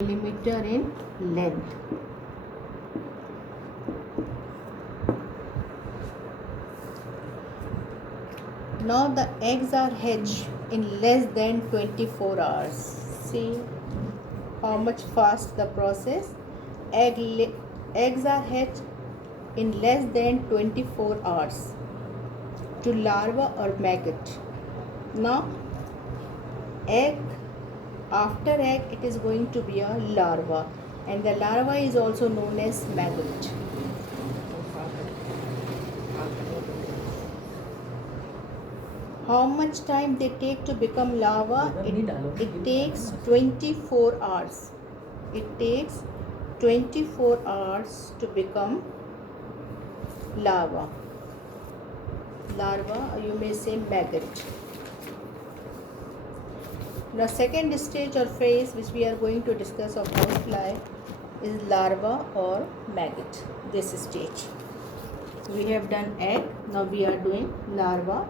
millimeter in length. Now the eggs are hatched in less than 24 hours. See how much fast the process. Eggs are hatched in less than 24 hours to larva or maggot. Now egg, after egg it is going to be a larva, and the larva is also known as maggot. How much time they take to become larva? It takes 24 hours. It takes 24 hours to become larva. Larva, you may say maggot. Now second stage or phase which we are going to discuss of housefly is larva or maggot. This stage. We have done egg, now we are doing larva.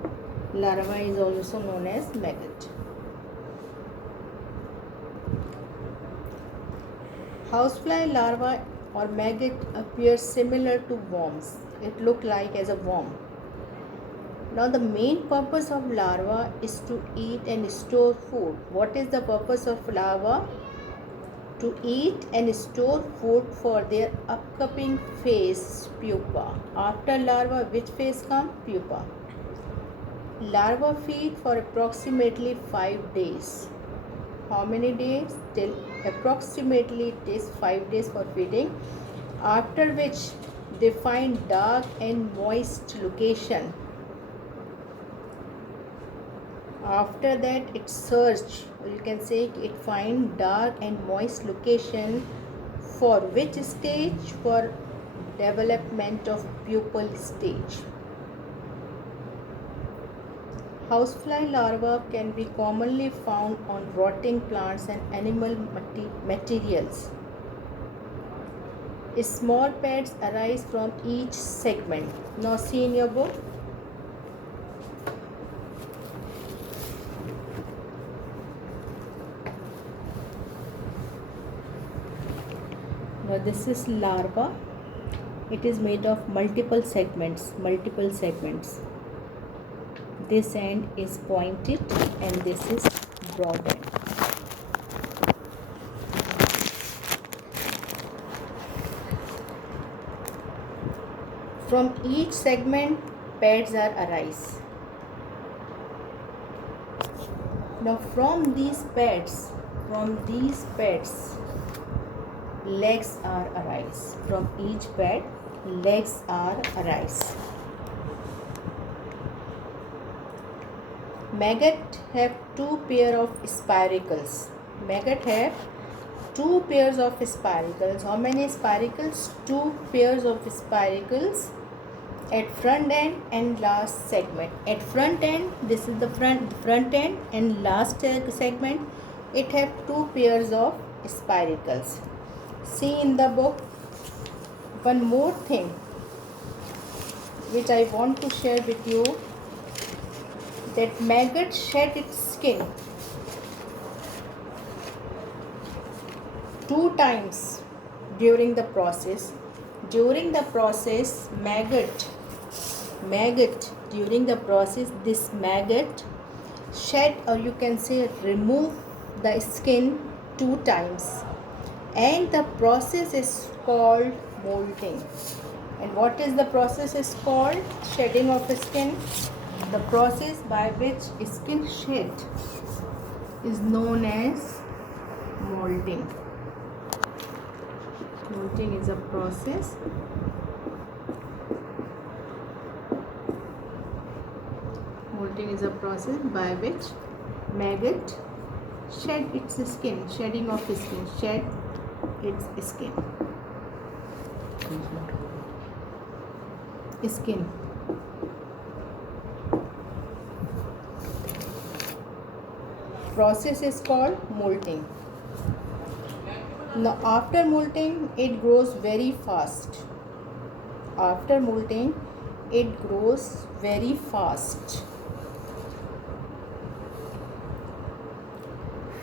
Larva is also known as maggot. Housefly larva or maggot appears similar to worms. It looks like as a worm. Now the main purpose of larva is to eat and store food. What is the purpose of larva? To eat and store food for their upcoming phase, pupa. After larva, which phase comes? Pupa. Larvae feed for approximately 5 days. How many days? Till approximately it takes 5 days for feeding. After which they find dark and moist location. After that it search, or you can say it find dark and moist location. For which stage? For development of pupal stage. Housefly larvae can be commonly found on rotting plants and animal materials. Small pads arise from each segment. Now see in your book. Now this is larva. It is made of multiple segments. This end is pointed and this is broad end. From each segment, pads are arise. Now from these pads, legs are arise. From each pad, legs are arise. Maggot have two pair of spiracles. Maggot have two pairs of spiracles. How many spiracles? Two pairs of spiracles at front end and last segment. At front end, this is the front end, and last segment, it have two pairs of spiracles. See in the book. One more thing which I want to share with you, that maggot shed its skin 2 times during the process. During the process, during the process, this maggot shed, or you can say remove the skin 2 times, and the process is called molting. And what is the process is called? Shedding of skin. The process by which skin shed is known as molting. Molting is a process. Molting is a process by which maggot shed its skin. Shedding of skin. Shed its skin. Process is called molting. Now after molting, it grows very fast. After molting, it grows very fast.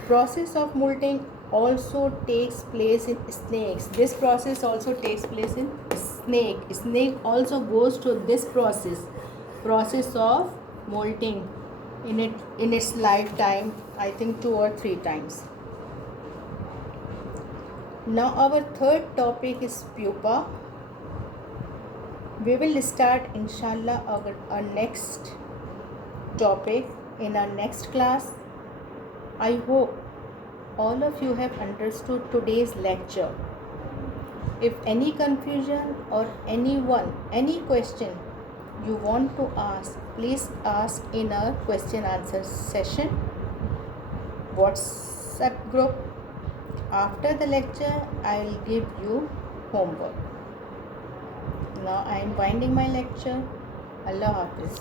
Process of molting also takes place in snakes. This process also takes place in snake. Snake also goes through this process of molting in its lifetime, I think 2 or 3 times. Now our third topic is pupa. We will start inshallah our next topic in our next class. I hope all of you have understood today's lecture. If any confusion or any question you want to ask, please ask in our question answer session WhatsApp group. After the lecture, I will give you homework. Now I am winding my lecture. Allah Hafiz.